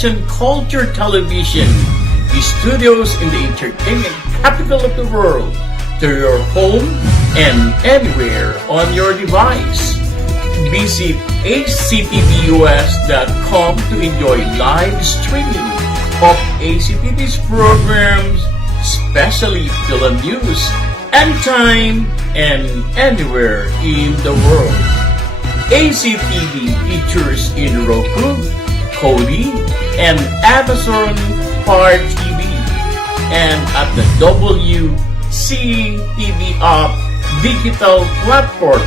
Asian Culture Television, the studios in the entertainment capital of the world, to your home and anywhere on your device. Visit actvus.com to enjoy live streaming of ACTV's programs, especially film news, anytime and anywhere in the world. ACTV features in Roku, Kodi, and Amazon Fire TV, and at the WCTV App digital platform,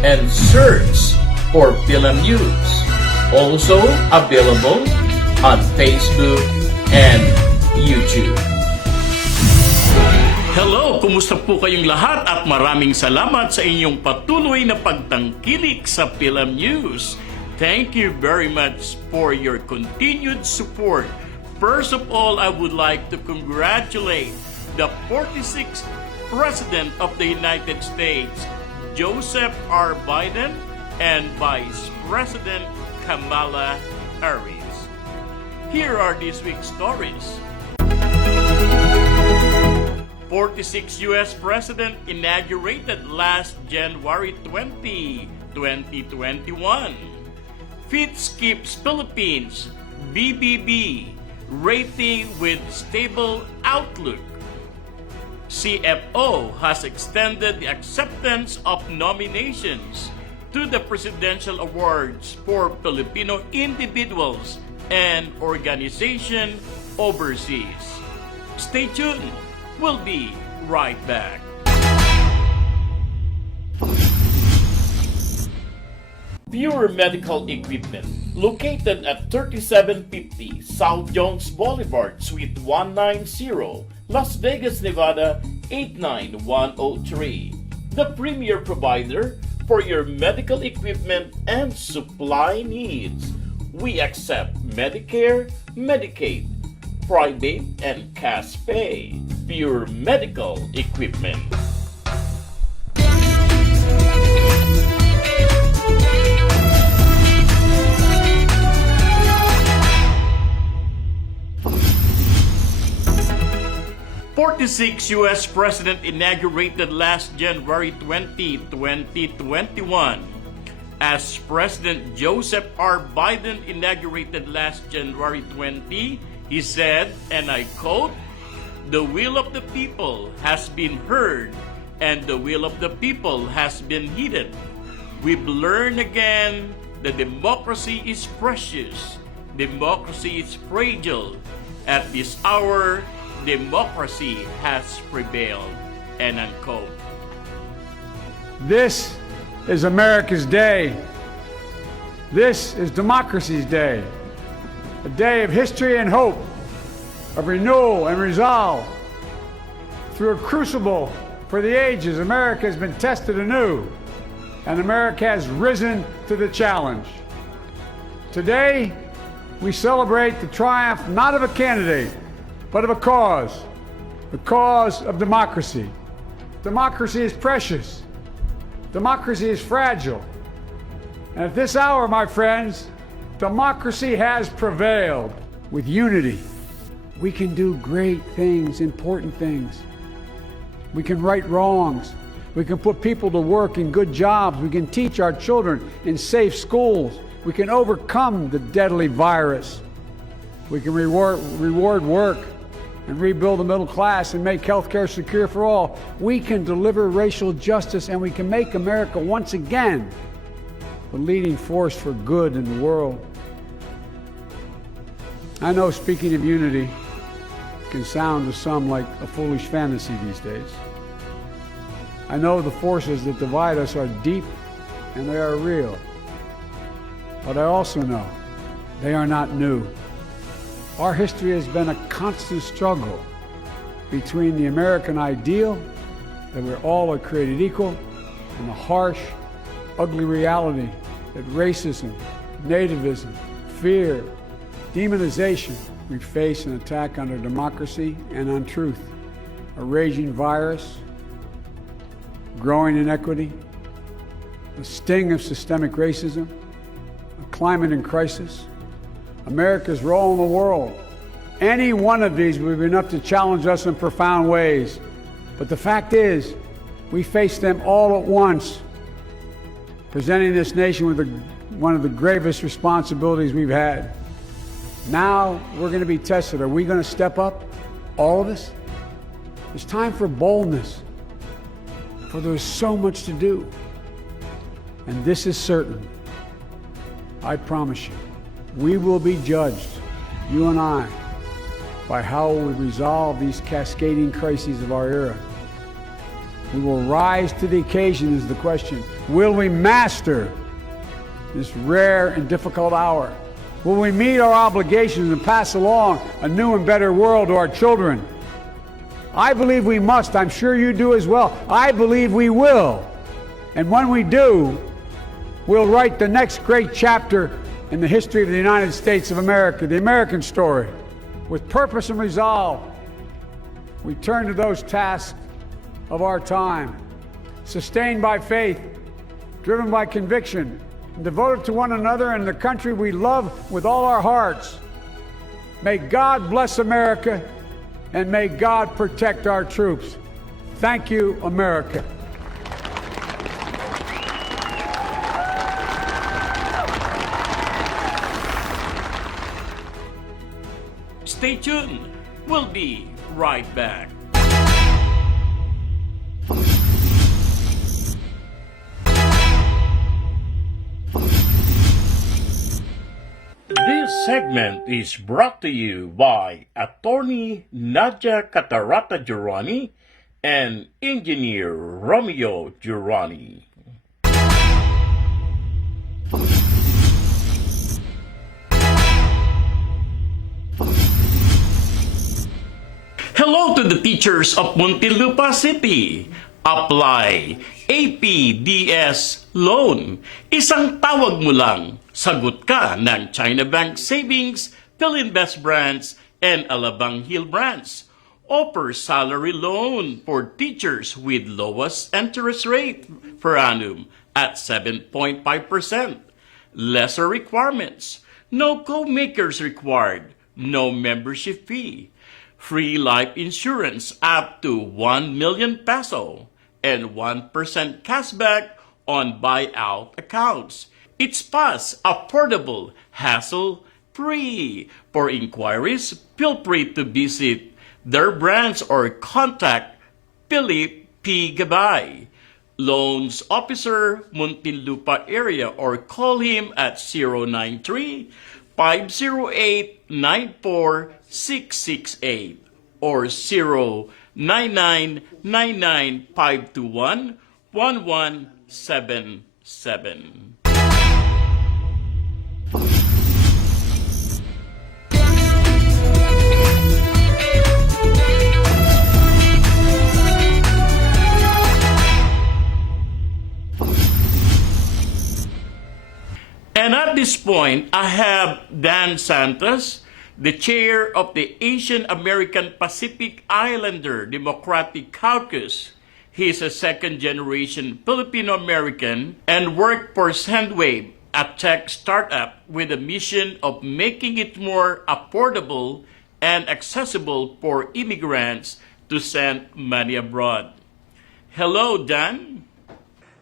and search for film news. Also available on Facebook and YouTube. Hello! Kumusta po kayong lahat at maraming salamat sa inyong patuloy na pagtangkilik sa Film News. Thank you very much for your continued support. First of all, I would like to congratulate the 46th President of the United States, Joseph R. Biden, and Vice President Kamala Harris. Here are this week's stories. 46th U.S. President inaugurated last January 20, 2021. Fitch keeps Philippines BBB rating with stable outlook. CFO has extended the acceptance of nominations to the presidential awards for Filipino individuals and organizations overseas. Stay tuned. We'll be right back. Pure Medical Equipment, located at 3750 South Jones Boulevard, Suite 190, Las Vegas, Nevada 89103. The premier provider for your medical equipment and supply needs. We accept Medicare, Medicaid, private and cash pay. Pure Medical Equipment. '46 U.S. President inaugurated last January 20, 2021. As President Joseph R. Biden inaugurated last January 20, he said, and I quote, "The will of the people has been heard, and the will of the people has been heeded. We've learned again that democracy is precious. Democracy is fragile. At this hour, democracy has prevailed." End unquote. This is America's day. This is democracy's day. A day of history and hope, of renewal and resolve. Through a crucible for the ages, America has been tested anew, and America has risen to the challenge. Today, we celebrate the triumph not of a candidate, but of a cause, the cause of democracy. Democracy is precious. Democracy is fragile. And at this hour, my friends, democracy has prevailed. With unity, we can do great things, important things. We can right wrongs. We can put people to work in good jobs. We can teach our children in safe schools. We can overcome the deadly virus. We can reward work and rebuild the middle class and make healthcare secure for all. We can deliver racial justice, and we can make America once again the leading force for good in the world. I know speaking of unity can sound to some like a foolish fantasy these days. I know the forces that divide us are deep and they are real. But I also know they are not new. Our history has been a constant struggle between the American ideal that we're all created equal and the harsh, ugly reality that racism, nativism, fear, demonization, we face an attack on our democracy and on truth. A raging virus, growing inequity, the sting of systemic racism, a climate in crisis, America's role in the world. Any one of these would be enough to challenge us in profound ways. But the fact is, we face them all at once, presenting this nation with one of the gravest responsibilities we've had. Now we're going to be tested. Are we going to step up, all of us? It's time for boldness, for there's so much to do. And this is certain. I promise you, we will be judged, you and I, by how we resolve these cascading crises of our era. We will rise to the occasion is the question. Will we master this rare and difficult hour? Will we meet our obligations and pass along a new and better world to our children? I believe we must. I'm sure you do as well. I believe we will. And when we do, we'll write the next great chapter in the history of the United States of America, the American story. With purpose and resolve, we turn to those tasks of our time, sustained by faith, driven by conviction, and devoted to one another and the country we love with all our hearts. May God bless America, and may God protect our troops. Thank you, America. Stay tuned. We'll be right back. This segment is brought to you by Attorney Nadia Catarata Jurani and Engineer Romeo Jurani. Hello to the teachers of Muntinlupa City. Apply APDS Loan. Isang tawag mo lang. Sagot ka ng China Bank Savings, Philinvest Branch, and Alabang Hill Branch. Offer salary loan for teachers with lowest interest rate per annum at 7.5%. Lesser requirements. No co-makers required. No membership fee. Free life insurance up to 1 million peso and 1% cashback on buyout accounts. It's fast, affordable, hassle-free. For inquiries, feel free to visit their branch or contact Philip P. Gabay, Loans Officer, Muntinlupa area, or call him at 093-508-94668 or 099-521-1177. And at this point, I have Dan Santos, the chair of the Asian American Pacific Islander Democratic Caucus. He is a second-generation Filipino-American and worked for Sendwave, a tech startup with a mission of making it more affordable and accessible for immigrants to send money abroad. Hello, Dan.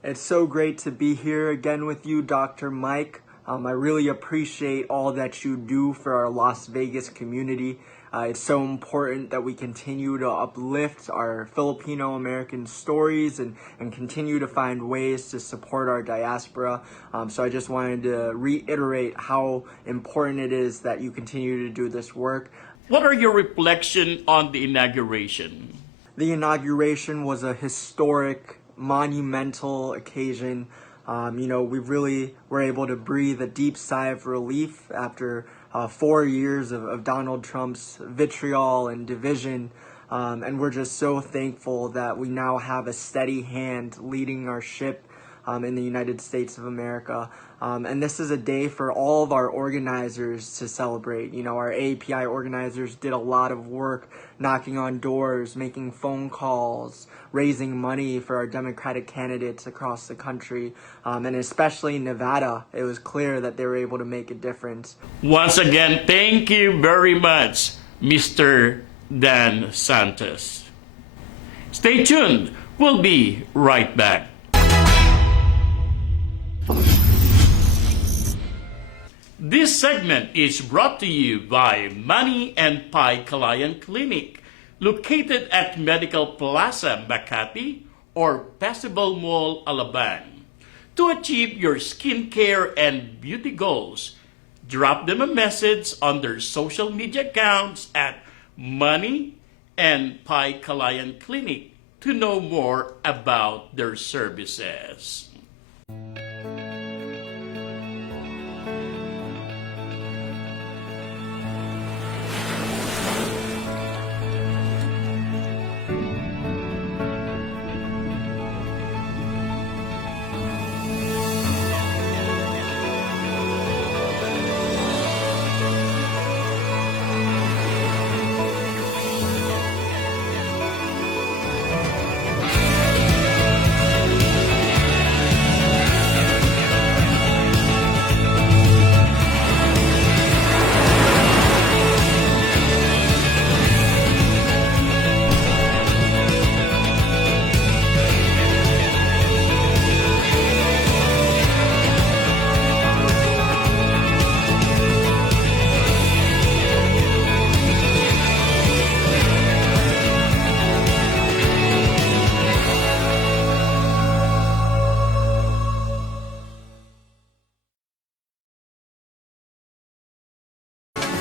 It's so great to be here again with you, Dr. Mike. I really appreciate all that you do for our Las Vegas community. It's so important that we continue to uplift our Filipino-American stories and continue to find ways to support our diaspora. So I just wanted to reiterate how important it is that you continue to do this work. What are your reflections on the inauguration? The inauguration was a historic, monumental occasion. We really were able to breathe a deep sigh of relief after 4 years of Donald Trump's vitriol and division. And we're just so thankful that we now have a steady hand leading our ship in the United States of America. And this is a day for all of our organizers to celebrate. You know, our API organizers did a lot of work knocking on doors, making phone calls, raising money for our Democratic candidates across the country. And especially in Nevada, it was clear that they were able to make a difference. Once again, thank you very much, Mr. Dan Santos. Stay tuned. We'll be right back. This segment is brought to you by Money and Pi Kalayan Clinic, located at Medical Plaza, Makati, or Festival Mall, Alabang. To achieve your skincare and beauty goals, drop them a message on their social media accounts at Money and Pi Kalayan Clinic to know more about their services.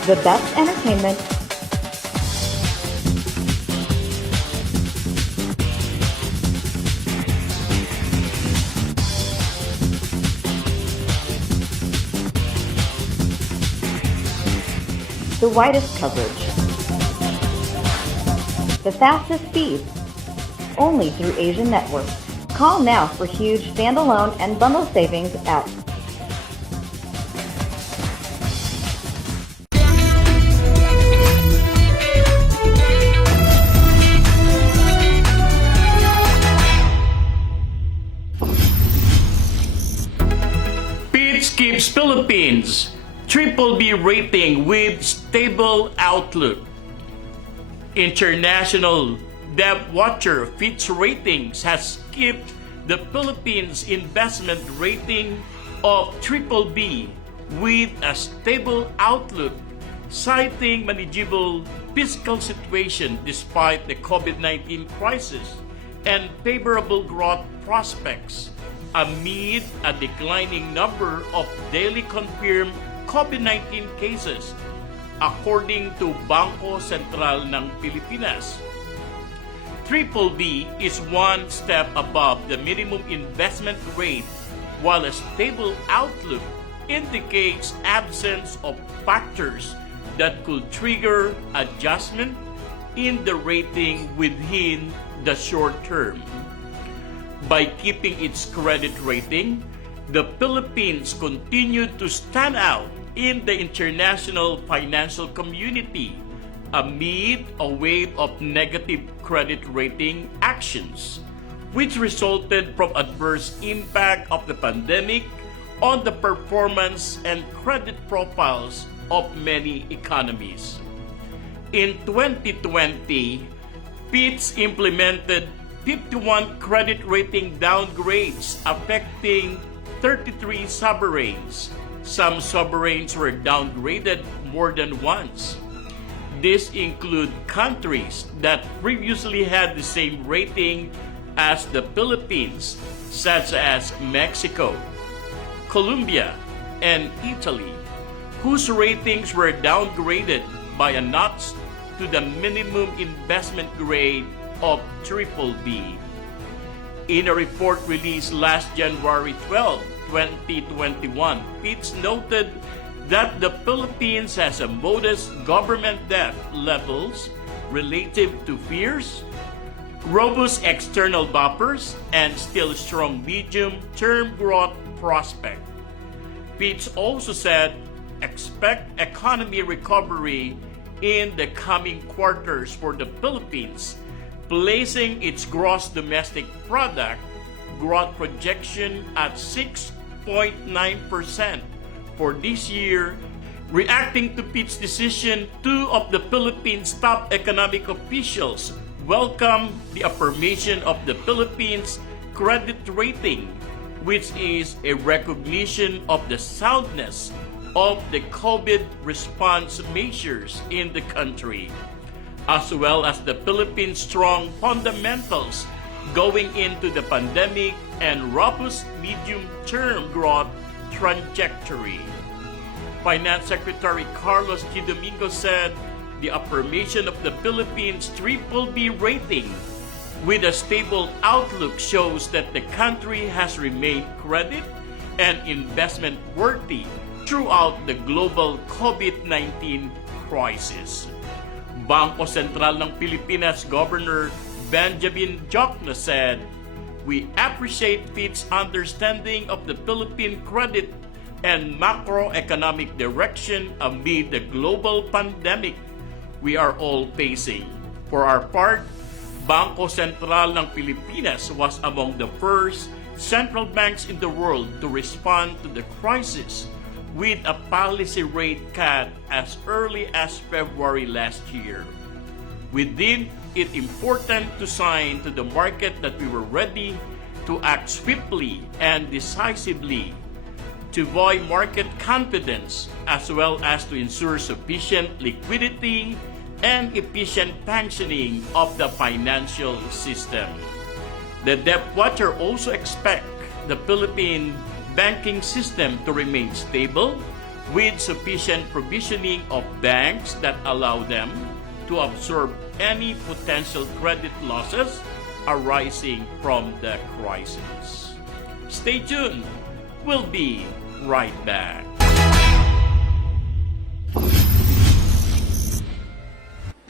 The best entertainment, the widest coverage, the fastest speed, only through Asian Network. Call now for huge standalone and bundle savings at Keeps Philippines BBB rating with stable outlook. International Debt Watcher Fitch Ratings has kept the Philippines investment rating of BBB with a stable outlook, citing manageable fiscal situation despite the COVID-19 crisis and favorable growth prospects amid a declining number of daily confirmed COVID-19 cases, according to Bangko Sentral ng Pilipinas. BBB is one step above the minimum investment rate, while a stable outlook indicates absence of factors that could trigger adjustment in the rating within the short term. By keeping its credit rating, the Philippines continued to stand out in the international financial community amid a wave of negative credit rating actions, which resulted from adverse impact of the pandemic on the performance and credit profiles of many economies. In 2020, Fitch implemented 51 credit rating downgrades affecting 33 sovereigns. Some sovereigns were downgraded more than once. These include countries that previously had the same rating as the Philippines, such as Mexico, Colombia, and Italy, whose ratings were downgraded by a notch to the minimum investment grade of BBB. In a report released last January 12, 2021, Fitch noted that the Philippines has a modest government debt levels relative to peers, robust external buffers, and still strong medium-term growth prospect. Fitch also said, expect economy recovery in the coming quarters for the Philippines, placing its gross domestic product growth projection at 6.9% for this year. Reacting to Fitch's decision, two of the Philippines' top economic officials welcomed the affirmation of the Philippines credit rating, which is a recognition of the soundness of the COVID response measures in the country, as well as the Philippines' strong fundamentals going into the pandemic and robust medium-term growth trajectory. Finance Secretary Carlos G. Domingo said the affirmation of the Philippines' BBB rating with a stable outlook shows that the country has remained credit and investment worthy throughout the global COVID-19 crisis. Bangko Sentral ng Pilipinas Governor Benjamin Jokno said, "We appreciate Fitch's understanding of the Philippine credit and macroeconomic direction amid the global pandemic we are all facing. For our part, Bangko Sentral ng Pilipinas was among the first central banks in the world to respond to the crisis with a policy rate cut as early as February last year. We deemed it important to sign to the market that we were ready to act swiftly and decisively to buoy market confidence as well as to ensure sufficient liquidity and efficient functioning of the financial system. The debt watcher also expects the Philippine banking system to remain stable with sufficient provisioning of banks that allow them to absorb any potential credit losses arising from the crisis." Stay tuned. We'll be right back.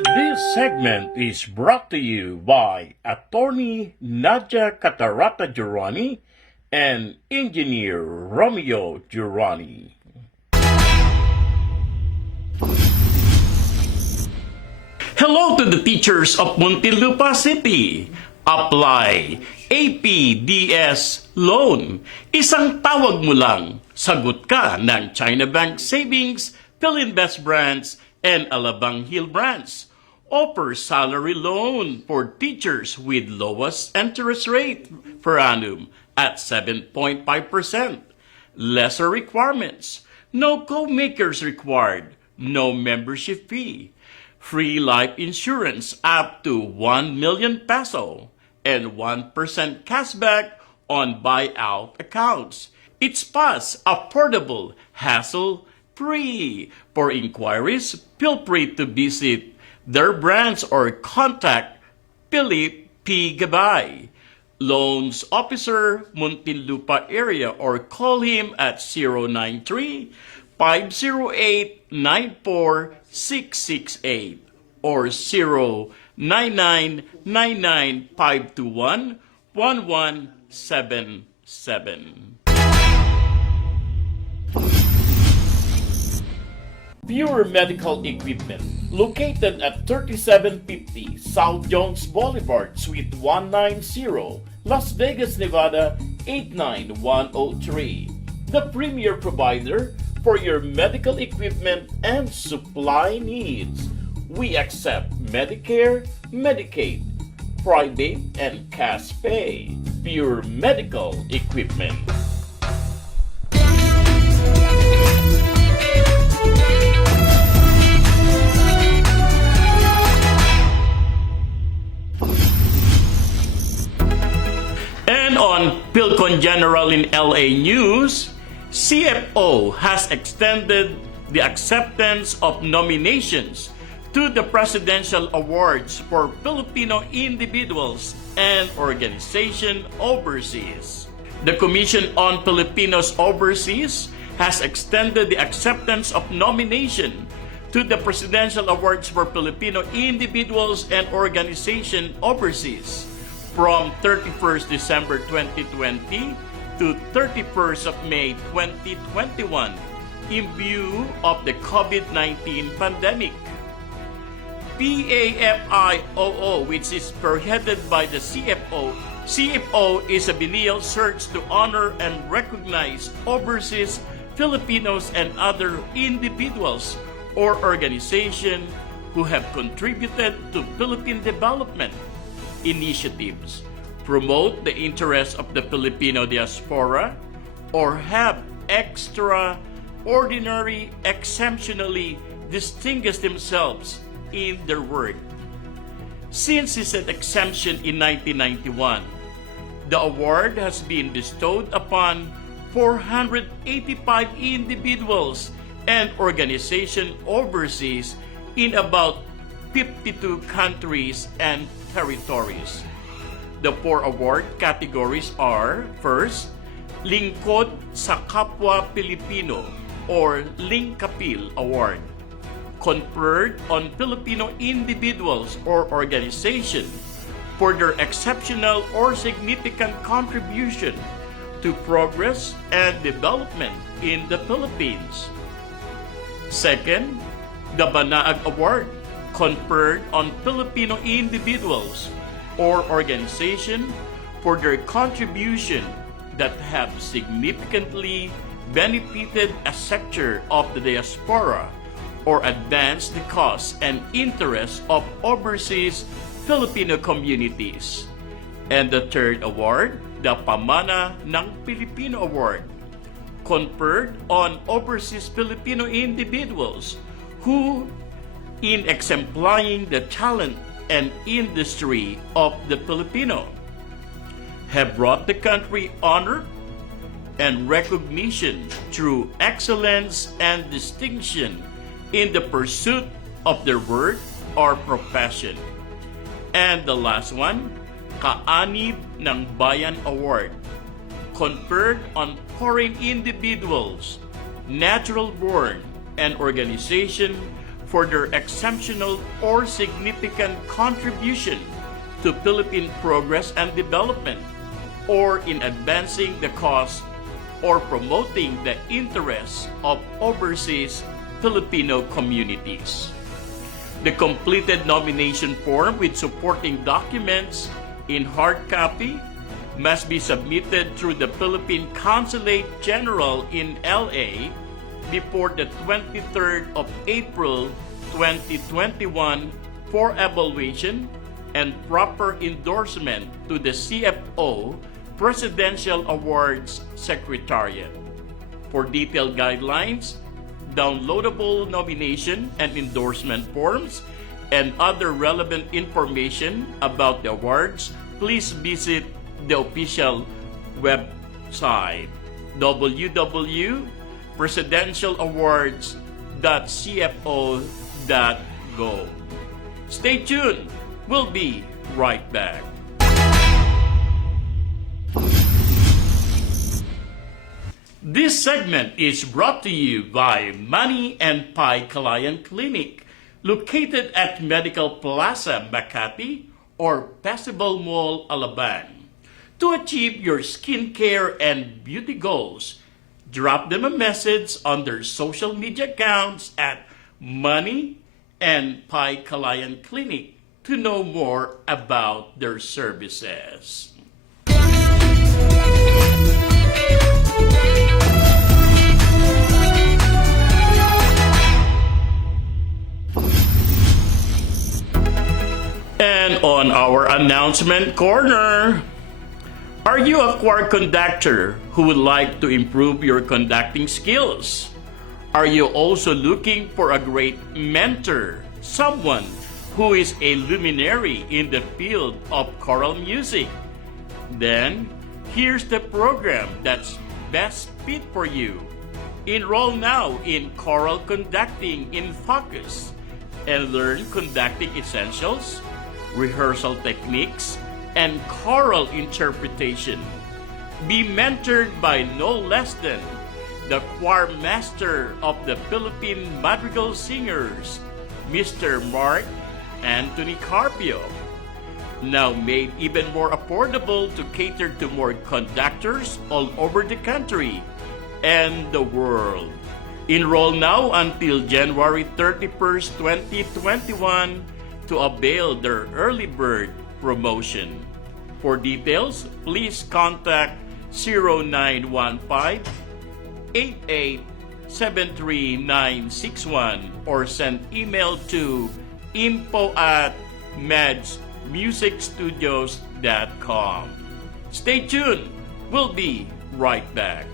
This segment is brought to you by Attorney Nadia Catarata Jurani and Engineer Romeo Jurani. Hello to the teachers of Muntinlupa City. Apply APDS loan. Isang tawag mo lang. Sagot ka ng China Bank Savings, Philinvest branch, and Alabang Hill branch. Offer salary loan for teachers with lowest interest rate per annum at 7.5%. Lesser requirements. No co-makers required. No membership fee. Free life insurance up to 1 million peso and 1% cashback on buyout accounts. It's fast, affordable, hassle-free. For inquiries, feel free to visit their branch or contact Philip P. Gabay, Loans Officer, Muntinlupa area, or call him at 093-508-94668 or 099-521-1177. Pure Medical Equipment, located at 3750 South Jones Boulevard, Suite 190, Las Vegas, Nevada 89103. The premier provider for your medical equipment and supply needs. We accept Medicare, Medicaid, private and cash pay. Pure Medical Equipment. And on Philcon General in LA News, CFO has extended the acceptance of nominations to the Presidential Awards for Filipino individuals and organizations overseas. The Commission on Filipinos Overseas has extended the acceptance of nomination to the Presidential Awards for Filipino individuals and organizations overseas. from 31st December 2020 to 31st of May 2021 in view of the COVID-19 pandemic. PAFIOO, which is spearheaded by the CFO. CFO is a biennial search to honor and recognize overseas Filipinos and other individuals or organizations who have contributed to Philippine development initiatives, promote the interests of the Filipino diaspora, or have extraordinary, exceptionally distinguished themselves in their work. Since its exemption in 1991, the award has been bestowed upon 485 individuals and organizations overseas in about 52 countries and territories. The 4 award categories are: first, Lingkod sa Kapwa Pilipino or Lingkapil Award, conferred on Filipino individuals or organizations for their exceptional or significant contribution to progress and development in the Philippines. Second, the Banaag Award, conferred on Filipino individuals or organizations for their contribution that have significantly benefited a sector of the diaspora or advanced the cause and interests of overseas Filipino communities. And the third award, the Pamana ng Pilipino Award, conferred on overseas Filipino individuals who, in exemplifying the talent and industry of the Filipino, have brought the country honor and recognition through excellence and distinction in the pursuit of their work or profession. And the last one, Kaanib ng Bayan Award, conferred on foreign individuals, natural-born, and organization for their exceptional or significant contribution to Philippine progress and development, or in advancing the cause or promoting the interests of overseas Filipino communities. The completed nomination form with supporting documents in hard copy must be submitted through the Philippine Consulate General in LA before the 23rd of April 2021 for evaluation and proper endorsement to the CFO Presidential Awards Secretariat. For detailed guidelines, downloadable nomination and endorsement forms, and other relevant information about the awards, please visit the official website www.presidentialawards.cfo.gov. Stay tuned. We'll be right back. This segment is brought to you by Money and Pi Kalayan Clinic, located at Medical Plaza, Makati, or Festival Mall, Alabang. To achieve your skincare and beauty goals, drop them a message on their social media accounts at Money and Pi Kalayan Clinic to know more about their services. And on our announcement corner, are you a choir conductor who would like to improve your conducting skills? Are you also looking for a great mentor, someone who is a luminary in the field of choral music? Then, here's the program that's best fit for you. Enroll now in Choral Conducting in Focus and learn conducting essentials, rehearsal techniques, and choral interpretation. Be mentored by no less than the choir master of the Philippine Madrigal Singers, Mr. Mark Anthony Carpio. now made even more affordable to cater to more conductors all over the country and the world. Enroll now until January 31st, 2021 to avail their early bird promotion. For details, please contact 0915-8873-961 or send email to info@medsmusicstudios.com. Stay tuned. We'll be right back.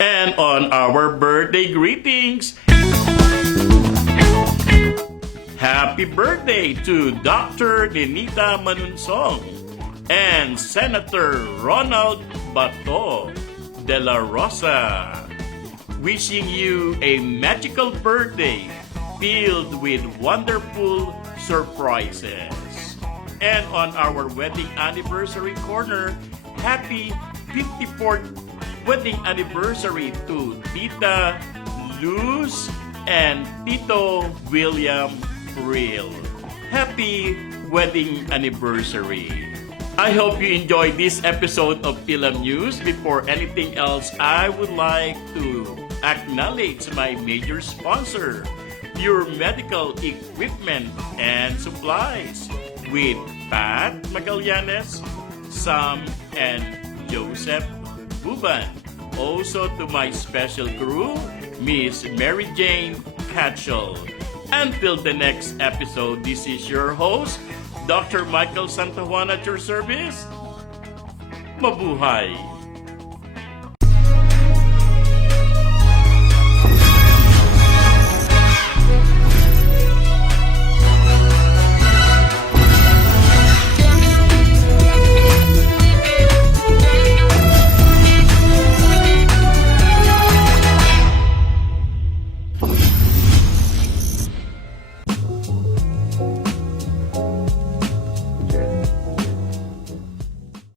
And on our birthday greetings, happy birthday to Dr. Nenita Manunsong and Senator Ronald Bato de la Rosa. Wishing you a magical birthday filled with wonderful surprises. And on our wedding anniversary corner, happy 54th wedding anniversary to Tita Luz and Tito William Frill. Happy wedding anniversary. I hope you enjoyed this episode of Film News. Before anything else, I would like to acknowledge my major sponsor, Pure Medical Equipment and Supplies, with Pat Magallanes, Sam, and Joseph Buban. Also to my special crew, Miss Mary Jane Catchell. Until the next episode, this is your host, Dr. Michael Santajuan at your service. Mabuhay!